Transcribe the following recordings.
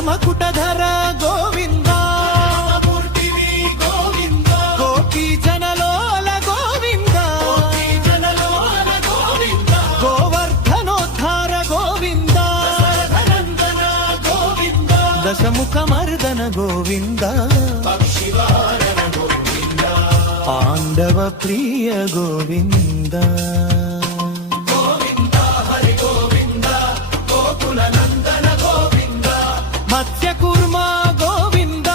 వరమకుటధర గోవింద గోవింద కోటి జనలోల గోవింద గోవర్ధనోద్ధార గోవింద దశముఖమర్దన గోవింద పాండవ ప్రియ గోవింద మత్స్యకూర్మ గోవింద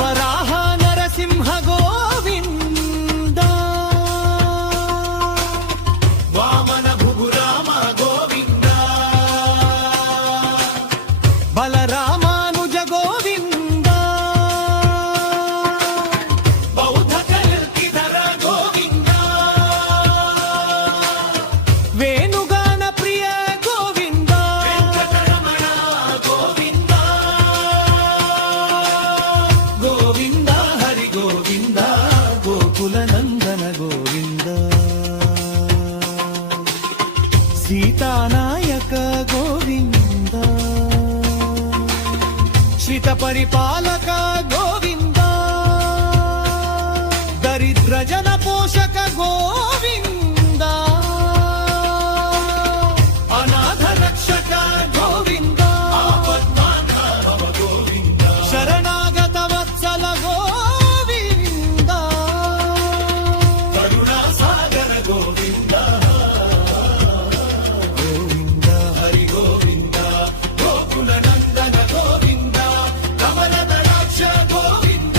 వరాహ నరసింహ గోవింద వామన భుగురామ గోవింద బలరామానుజ గోవింద బౌద్ధ కల్కిధర గోవింద వేణుగాన ప్రియ గోవింద గోవింద హరి గోవింద గోకుల నందన గోవింద సీతానాయక గోవింద శ్రిత పరిపాలక గోవింద దరిద్ర జన పోషక గోవింద అనాథ రక్షక గోవింద శరణాగత వత్సల గోవింద కరుణాసాగర గోవింద గోవింద హరి గోవింద గోకుల నందన గోవింద కమలదళాక్ష గోవింద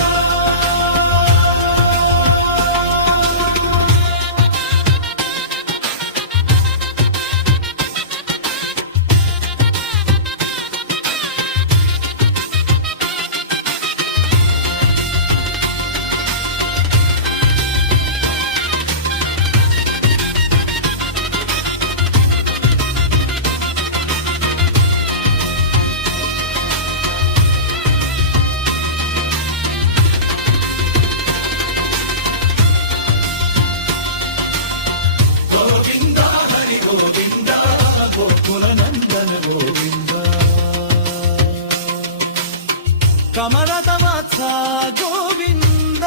గోవింద హరి గోవింద గోకుల నందన గోవింద కమలత వత్స గోవింద